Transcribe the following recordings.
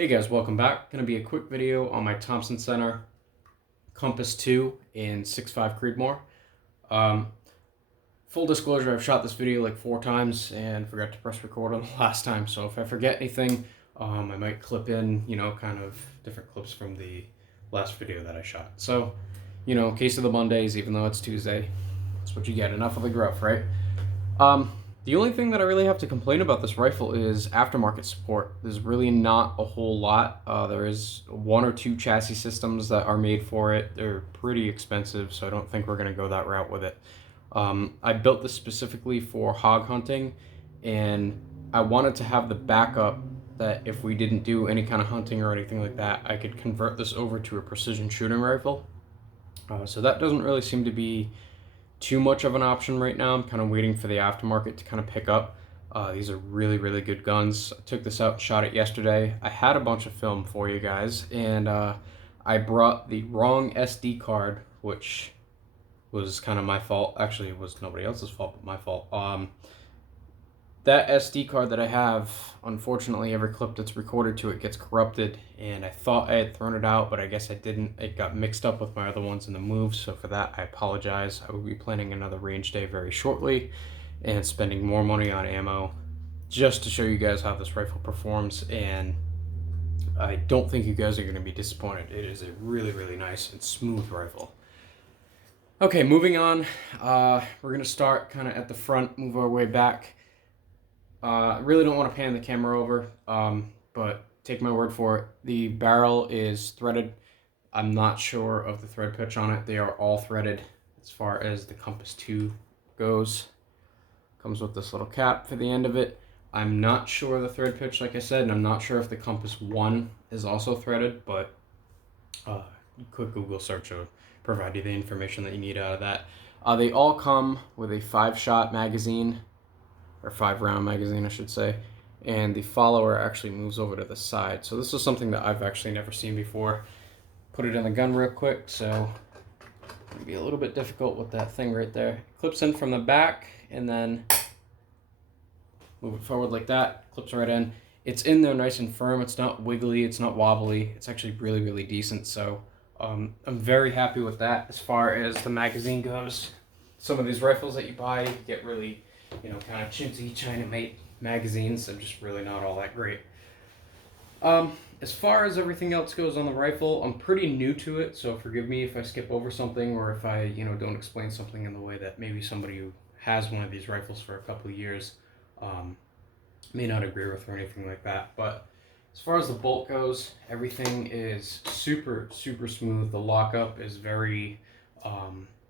Hey guys, welcome back. Going to be a quick video on my Thompson Center Compass 2 in 6.5 Creedmoor. Full disclosure, I've shot this video like 4 times and forgot to press record on the last time, so if I forget anything, I might clip in, kind of different clips from the last video that I shot. So, case of the Mondays, even though it's Tuesday, that's what you get. Enough of the gruff, right? The only thing that I really have to complain about this rifle is aftermarket support. There's really not a whole lot. There is 1 or 2 chassis systems that are made for it. They're pretty expensive, so I don't think we're going to go that route with it. I built this specifically for hog hunting, and I wanted to have the backup that if we didn't do any kind of hunting or anything like that, I could convert this over to a precision shooting rifle. So that doesn't really seem to be too much of an option right now. I'm kind of waiting for the aftermarket to kind of pick up. These are really, really good guns. I took this out and shot it yesterday. I had a bunch of film for you guys, and I brought the wrong SD card, which was kind of my fault. Actually, it was nobody else's fault but my fault. That SD card that I have, unfortunately, every clip that's recorded to it gets corrupted, and I thought I had thrown it out, but I guess I didn't. It got mixed up with my other ones in the move, so for that, I apologize. I will be planning another range day very shortly and spending more money on ammo just to show you guys how this rifle performs, and I don't think you guys are going to be disappointed. It is a really, really nice and smooth rifle. Okay, moving on. We're going to start kind of at the front, move our way back. I really don't want to pan the camera over, but take my word for it. The barrel is threaded. I'm not sure of the thread pitch on it. They are all threaded as far as the Compass 2 goes. Comes with this little cap for the end of it. I'm not sure of the thread pitch, like I said, and I'm not sure if the Compass 1 is also threaded, but you could Google search will provide you the information that you need out of that. They all come with a 5-shot magazine, or 5-round magazine, I should say, and the follower actually moves over to the side. So this is something that I've actually never seen before. Put it in the gun real quick, so it's gonna be a little bit difficult with that thing right there. It clips in from the back, and then move it forward like that, clips right in. It's in there nice and firm. It's not wiggly, it's not wobbly. It's actually really, really decent, so I'm very happy with that. As far as the magazine goes, some of these rifles that you buy, you get really, kind of chintzy China-made magazines. They're just really not all that great. As far as everything else goes on the rifle, I'm pretty new to it, so forgive me if I skip over something or if I, don't explain something in the way that maybe somebody who has one of these rifles for a couple of years may not agree with or anything like that. But as far as the bolt goes, everything is super, super smooth. The lockup is very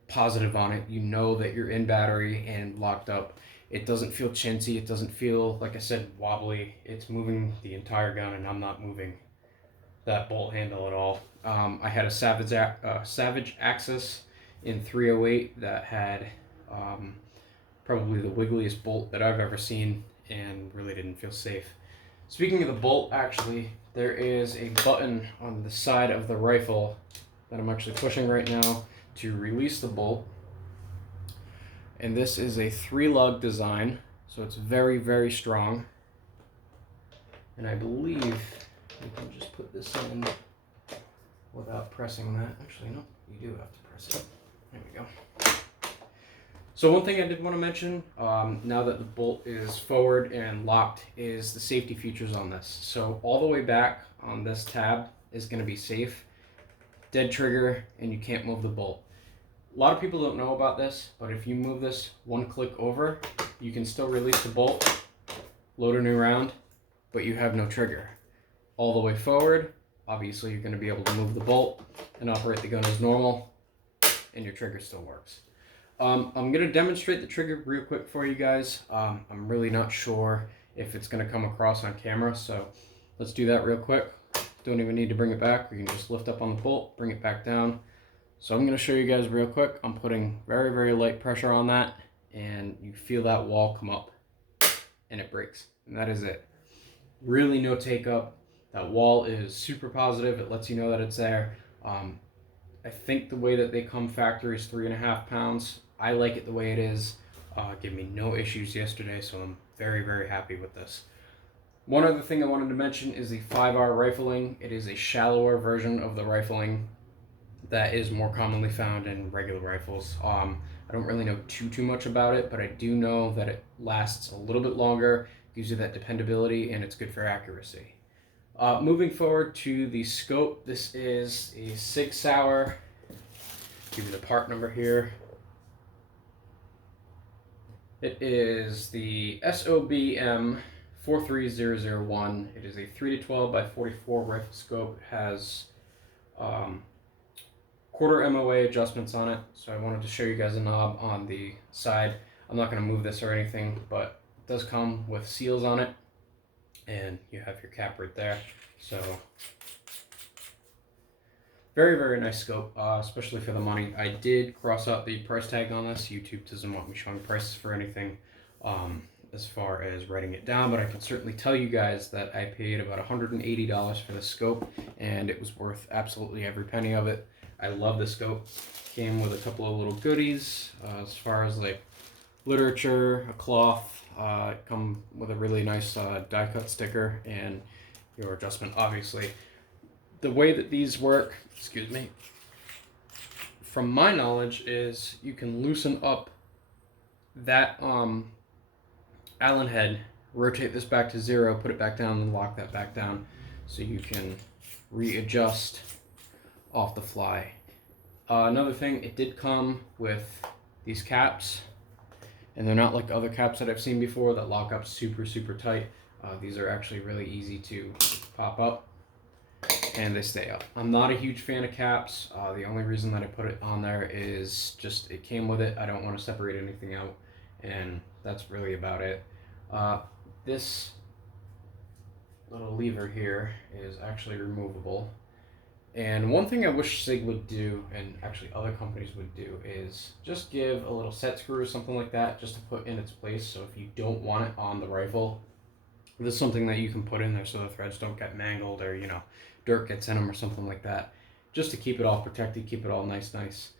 positive on it. You know that you're in battery and locked up. It doesn't feel chintzy. It doesn't feel, like I said, wobbly. It's moving the entire gun, and I'm not moving that bolt handle at all. I had a Savage Axis in 308 that had probably the wiggliest bolt that I've ever seen, and really didn't feel safe. Speaking of the bolt, actually, there is a button on the side of the rifle that I'm actually pushing right now to release the bolt. And this is a 3-lug design, so it's very, very strong. And I believe you can just put this in without pressing that. Actually, no, you do have to press it. There we go. So one thing I did want to mention, now that the bolt is forward and locked, is the safety features on this. So all the way back on this tab is going to be safe, dead trigger, and you can't move the bolt. A lot of people don't know about this, but if you move this 1 click over, you can still release the bolt, load a new round, but you have no trigger. All the way forward, obviously you're going to be able to move the bolt and operate the gun as normal, and your trigger still works. I'm going to demonstrate the trigger real quick for you guys. I'm really not sure if it's going to come across on camera, so let's do that real quick. Don't even need to bring it back. We can just lift up on the bolt, bring it back down. So I'm going to show you guys real quick. I'm putting very, very light pressure on that, and you feel that wall come up, and it breaks. And that is it. Really no take up. That wall is super positive. It lets you know that it's there. I think the way that they come factory is 3.5 pounds. I like it the way it is. Gave me no issues yesterday, so I'm very, very happy with this. One other thing I wanted to mention is the 5R rifling. It is a shallower version of the rifling that is more commonly found in regular rifles. I don't really know too much about it, but I do know that it lasts a little bit longer, gives you that dependability, and it's good for accuracy. Moving forward to the scope, this is a Sig Sauer. Give you the part number here. It is the SOBM 43001. It is a 3-12 by 44 rifle scope. It has quarter MOA adjustments on it, so I wanted to show you guys a knob on the side. I'm not going to move this or anything, but it does come with seals on it, and you have your cap right there. So very nice scope, especially for the money. I did cross out the price tag on this. YouTube doesn't want me showing prices for anything as far as writing it down, but I can certainly tell you guys that I paid about $180 for the scope, and it was worth absolutely every penny of it. I love the scope. Came with a couple of little goodies as far as like literature, a cloth, come with a really nice die cut sticker, and your adjustment. Obviously, the way that these work, excuse me, from my knowledge, is you can loosen up that Allen head, rotate this back to 0, put it back down, and lock that back down, so you can readjust off the fly. Another thing, it did come with these caps, and they're not like other caps that I've seen before that lock up super tight. These are actually really easy to pop up, and they stay up. I'm not a huge fan of caps. The only reason that I put it on there is just it came with it. I don't want to separate anything out, and that's really about it. This little lever here is actually removable. And one thing I wish Sig would do, and actually other companies would do, is just give a little set screw or something like that just to put in its place. So if you don't want it on the rifle, this is something that you can put in there so the threads don't get mangled, or dirt gets in them or something like that, just to keep it all protected, keep it all nice.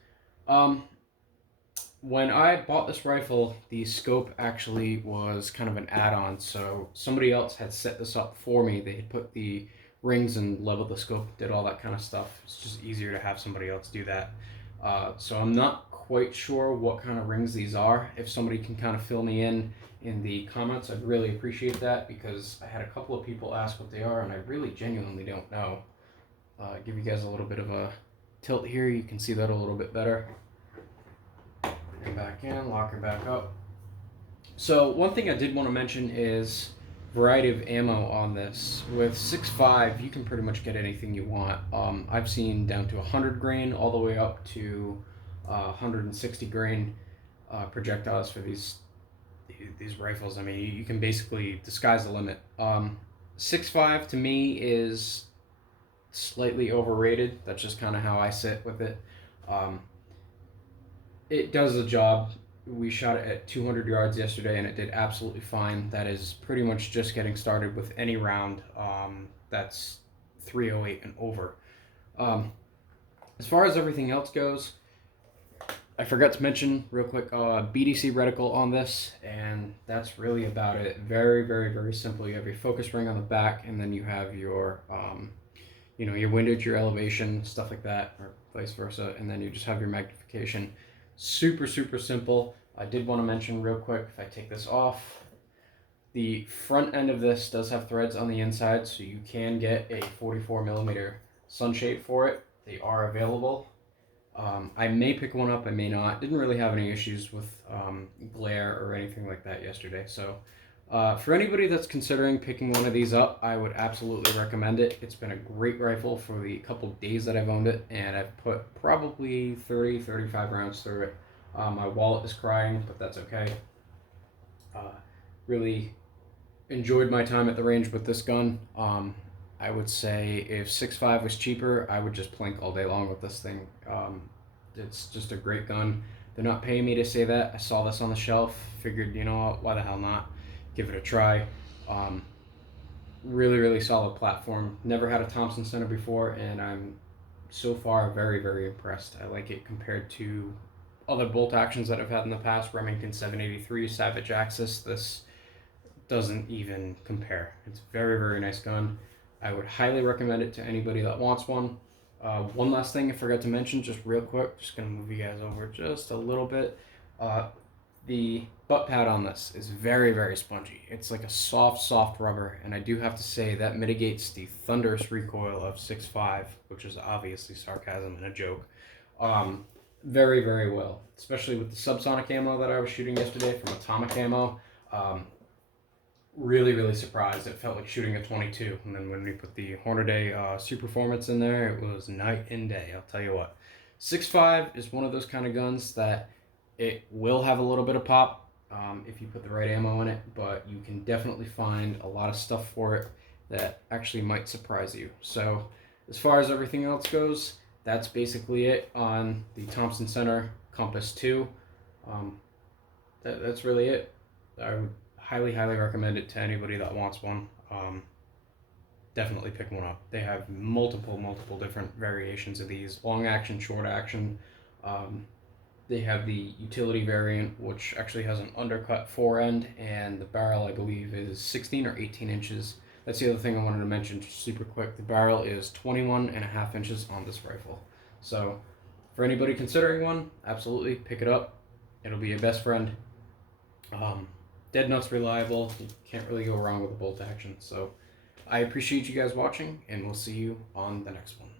When I bought this rifle, the scope actually was kind of an add-on, so somebody else had set this up for me. They had put the rings and leveled the scope, did all that kind of stuff. It's just easier to have somebody else do that. So I'm not quite sure what kind of rings these are. If somebody can kind of fill me in the comments, I'd really appreciate that, because I had a couple of people ask what they are, and I really genuinely don't know. Give you guys a little bit of a tilt here. You can see that a little bit better. Bring her back in, lock her back up. So one thing I did want to mention is variety of ammo on this. With 6.5, you can pretty much get anything you want. I've seen down to 100 grain all the way up to 160 grain projectiles for these rifles. I mean, you can basically, the sky's the limit. 6.5 to me is slightly overrated. That's just kind of how I sit with it. It does the job. We shot it at 200 yards yesterday, and it did absolutely fine. That is pretty much just getting started with any round that's 308 and over. As far as everything else goes, I forgot to mention real quick, Bdc Reticle on this, and that's really about it. Very simple. You have your focus ring on the back, and then you have your your windage, your elevation, stuff like that, or vice versa, and then you just have your magnification. Super simple. I did want to mention real quick, if I take this off, the front end of this does have threads on the inside, so you can get a 44mm sunshade for it. They are available. I may pick one up, I may not. Didn't really have any issues with glare or anything like that yesterday. So for anybody that's considering picking one of these up, I would absolutely recommend it. It's been a great rifle for the couple days that I've owned it, and I've put probably 30-35 rounds through it. My wallet is crying, but that's okay. Really enjoyed my time at the range with this gun. I would say if 6.5 was cheaper, I would just plink all day long with this thing. It's just a great gun. They're not paying me to say that. I saw this on the shelf, figured, why the hell not? Give it a try. Really solid platform. Never had a Thompson center before, and I'm so far very impressed. I like it compared to other bolt actions that I've had in the past. Remington 783, Savage Axis. This doesn't even compare. It's a very, very nice gun. I would highly recommend it to anybody that wants one. One last thing I forgot to mention, just real quick, just gonna move you guys over just a little bit. The butt pad on this is very, very spongy. It's like a soft, soft rubber, and I do have to say that mitigates the thunderous recoil of 6.5, which is obviously sarcasm and a joke, very, very well, especially with the subsonic ammo that I was shooting yesterday from Atomic Ammo. Really, really surprised. It felt like shooting a 22, and then when we put the Hornady Superformance in there, it was night and day. I'll tell you what. 6.5 is one of those kind of guns that it will have a little bit of pop if you put the right ammo in it, but you can definitely find a lot of stuff for it that actually might surprise you. So as far as everything else goes, that's basically it on the Thompson Center Compass 2. That's really it. I would highly, highly recommend it to anybody that wants one. Definitely pick one up. They have multiple different variations of these. Long action, short action. They have the utility variant, which actually has an undercut forend, and the barrel, I believe, is 16 or 18 inches. That's the other thing I wanted to mention just super quick. The barrel is 21.5 inches on this rifle. So for anybody considering one, absolutely pick it up. It'll be your best friend. Dead nuts reliable. You can't really go wrong with a bolt action. So I appreciate you guys watching, and we'll see you on the next one.